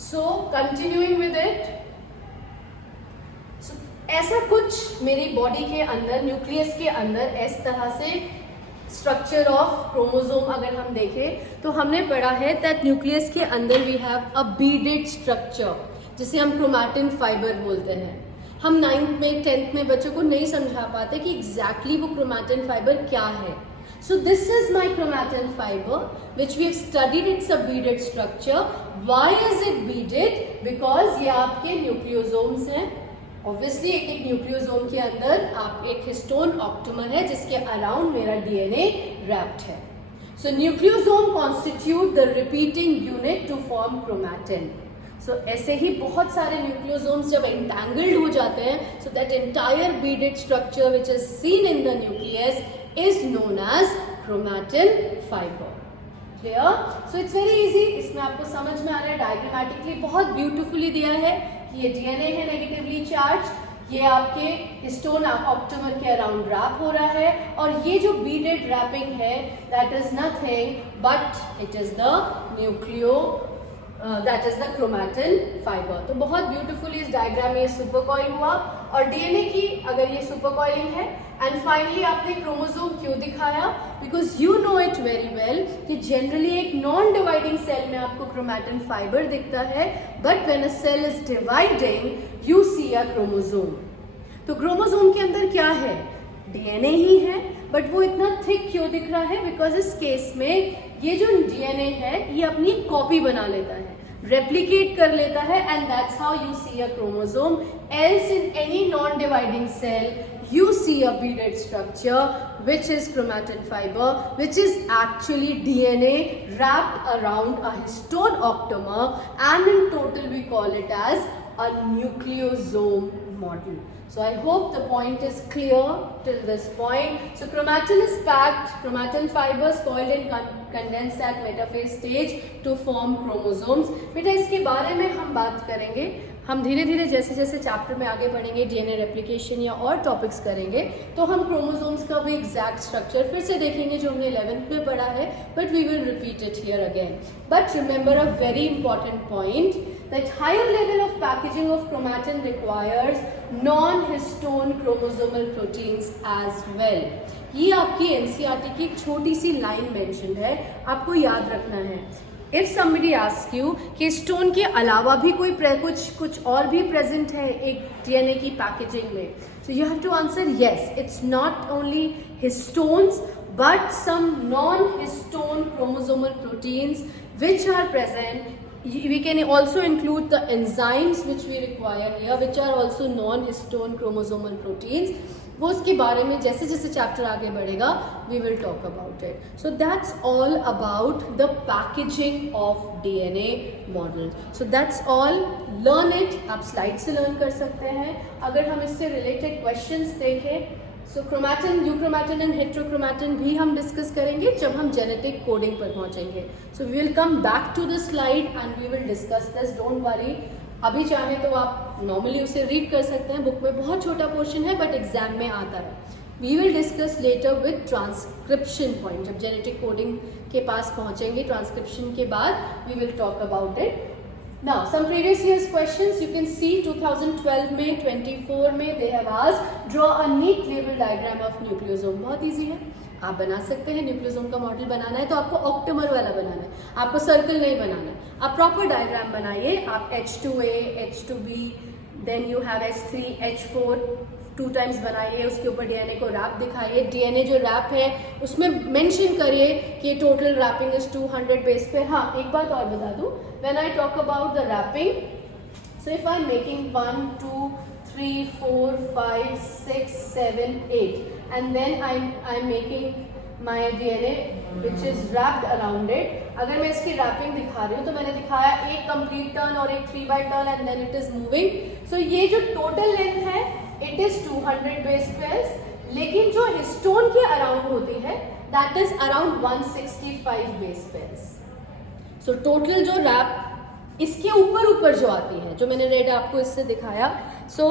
So continuing with it, ऐसा कुछ मेरी बॉडी के अंदर, न्यूक्लियस के अंदर इस तरह से स्ट्रक्चर ऑफ क्रोमोसोम अगर हम देखें तो हमने पढ़ा है दैट न्यूक्लियस के अंदर we have a beaded structure जिसे हम क्रोमैटिन फाइबर बोलते हैं। हम 9th में 10th में बच्चों को नहीं समझा पाते कि एग्जैक्टली वो क्रोमैटिन फाइबर क्या है। So this is my chromatin fiber which we have studied. It's a beaded structure. Why is it beaded? Because ये आपके न्यूक्लियोसोम्स हैं। Obviously एक न्यूक्लियोसोम के अंदर आप एक हिस्टोन ऑक्टोमर है जिसके अराउंड मेरा डीएनए रैप्ड है। So nucleosome constitute the repeating unit to form chromatin. So ऐसे ही बहुत सारे न्यूक्लियोसोम्स जब entangled हो जाते हैं, so that entire beaded structure which is seen in the nucleus is known as chromatin fiber. Clear? So it's very easy. इसमें आपको समझ में आ रहा है, डायग्रामेटिकली बहुत ब्यूटीफुली दिया है कि ये डीएनए है नेगेटिवली चार्ज, ये आपके हिस्टोन ऑक्टोमर के अराउंड रैप हो रहा है, और ये जो बीडेड रैपिंग है that is nothing but it is the nucleo that is the chromatin fibre. तो बहुत ब्यूटीफुली इस डायग्राम में ये सुपर कॉइल हुआ, और डीएनए की अगर ये सुपर कॉइलिंग है, एंड फाइनली आपने क्रोमोसोम क्यों दिखाया, because you know it very well कि जनरली एक नॉन डिवाइडिंग सेल में आपको क्रोमैटिन फाइबर दिखता है, but when a cell is dividing you see a chromosome. तो क्रोमोसोम के अंदर क्या है, डीएनए ही है, बट वो इतना थिक क्यों दिख रहा है, बिकॉज इस केस में ये जो डीएनए है ये अपनी कॉपी बना लेता है, रेप्लिकेट कर लेता है, and that's how you see a chromosome. Else in any non dividing cell you see a beaded structure which is chromatin fiber, which is actually DNA wrapped around a histone octamer, and in total we call it as a nucleosome model. So I hope the point is clear till this point. So chromatin is packed, chromatin fibers coiled and condensed at metaphase stage to form chromosomes. बेटा इसके बारे में हम बात करेंगे, हम धीरे धीरे जैसे जैसे चैप्टर में आगे बढ़ेंगे, डीएनए रेप्लिकेशन या और टॉपिक्स करेंगे, तो हम क्रोमोसोम्स का भी एग्जैक्ट स्ट्रक्चर फिर से देखेंगे जो हमने 11th में पढ़ा है, but we will repeat it here again. But remember a very important point that higher level of packaging of chromatin requires non histone chromosomal proteins as well. ये आपकी एनसीईआरटी की एक छोटी सी लाइन मेंशन्ड है, आपको याद रखना है। इफ समबडी आस्क यू कि हिस्टोन के अलावा भी कोई कुछ और भी प्रेजेंट है एक डीएनए की पैकेजिंग में, so you have to answer yes, it's not only histones but some non histone chromosomal proteins which are present. We can also include the enzymes which we require here, which are also non-histone chromosomal proteins. वो उसके बारे में जैसे जैसे chapter आगे बढ़ेगा we will talk about it. So that's all about the packaging of DNA models. So that's all. Learn it. आप slide से लर्न कर सकते हैं। अगर हम इससे रिलेटेड क्वेश्चंस देखें, सो क्रोमैटिन, यूक्रोमैटिन एंड हेट्रोक्रोमैटिन भी हम डिस्कस करेंगे जब हम जेनेटिक कोडिंग पर पहुंचेंगे। So we will come back to the slide and we will discuss this, don't worry. अभी चाहे तो आप नॉर्मली उसे रीड कर सकते हैं, बुक में बहुत छोटा पोर्शन है बट एग्जाम में आता है। We will discuss later with transcription point, जब जेनेटिक कोडिंग के पास पहुंचेंगे ट्रांसक्रिप्शन के बाद we will talk about it. Now, some previous years questions you can see 2012 में, 24 में they have asked draw a neat label diagram of nucleosome. बहुत easy है, आप बना सकते हैं। न्यूक्लियोसोम का मॉडल बनाना है तो आपको ऑक्टोमर वाला बनाना है, आपको सर्कल नहीं बनाना है। आप प्रॉपर डायग्राम बनाइए। आप H2A, H2B, then you have H3, H4 2 times बनाइए, उसके ऊपर डीएनए को रैप दिखाइए। डीएनए जो रैप है उसमें मेंशन करिए कि टोटल रैपिंग इज 200 बेस पे। हाँ, एक बात और बता दूं, when I talk about the wrapping, so if I am making 1 2 3 4 5 6 7 8 and then I am making my DNA which is wrapped around it. अगर मैं इसकी रैपिंग दिखा रही हूँ तो मैंने दिखाया एक कंप्लीट टर्न और एक 3 by turn and then it is moving. So ये जो टोटल लेंथ है इट इज 200 बेस पेयर्स, लेकिन जो हिस्टोन के अराउंड होती है that is around 165 base pairs. So total जो रैप इसके ऊपर जो आती है, जो मैंने रेड आपको इससे दिखाया, so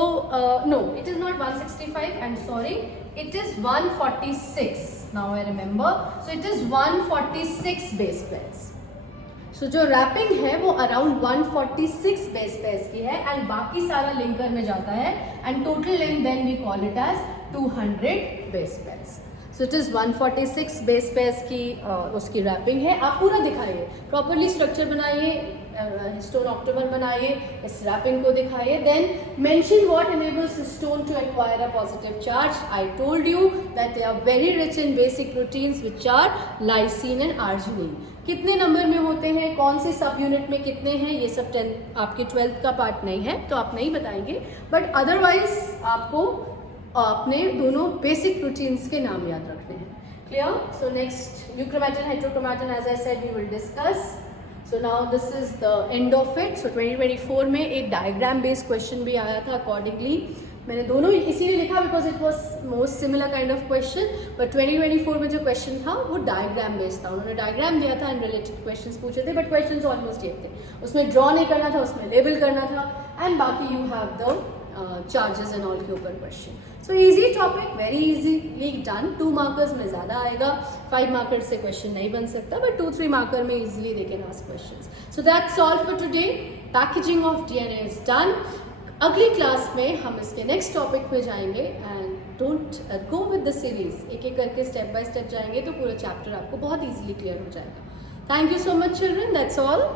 no it is not 165, I am sorry, it is 146। Now I remember, so it is 146 base pairs. So जो रैपिंग है वो अराउंड 146 बेस पेयर्स की है एंड बाकी सारा लिंकर में जाता है and total length then we call it as 200 base pairs. So it is 146 base pairs की उसकी रैपिंग है. आप पूरा दिखाइए, प्रॉपरली स्ट्रक्चर बनाइए, हिस्टोन ऑक्टेमर बनाइए, इस रैपिंग को दिखाइए. Then mention what enables histone to acquire a positive charge. I told you that they are very rich in basic proteins which are lysine and arginine. कितने नंबर में होते हैं, कौन से सब यूनिट में कितने हैं, ये सब 10 आपके 12th का पार्ट नहीं है तो आप नहीं बताएंगे, बट अदरवाइज आपको अपने दोनों बेसिक प्रोटीन्स के नाम याद रखने हैं. Clear? So next euchromatin, heterochromatin as I said we will discuss. So now this is the end of it. So 2024 में एक डायग्राम बेस्ड क्वेश्चन भी आया था. अकॉर्डिंगली मैंने दोनों इसीलिए लिखा because it was most similar kind of question. But 2024 में जो क्वेश्चन था वो डायग्राम बेस्ड था. उन्होंने डायग्राम दिया था एंड रिलेटेड क्वेश्चंस पूछे थे, बट क्वेश्चंस ऑलमोस्ट एक थे. उसमें ड्रॉ नहीं करना था, उसमें लेबल करना था एंड बाकी you have the charges and all के ऊपर question. So easy topic, very easily done. 2 markers में ज़्यादा आएगा, 5 मार्कर से क्वेश्चन नहीं बन सकता, बट 2-3 मार्कर में easily they can ask questions. So that's all for today. Packaging of DNA is done. अगली क्लास में हम इसके नेक्स्ट टॉपिक पे जाएंगे and don't go with the series. एक एक करके स्टेप बाय स्टेप जाएंगे तो पूरा चैप्टर आपको बहुत इजीली क्लियर हो जाएगा. Thank you so much children. That's all.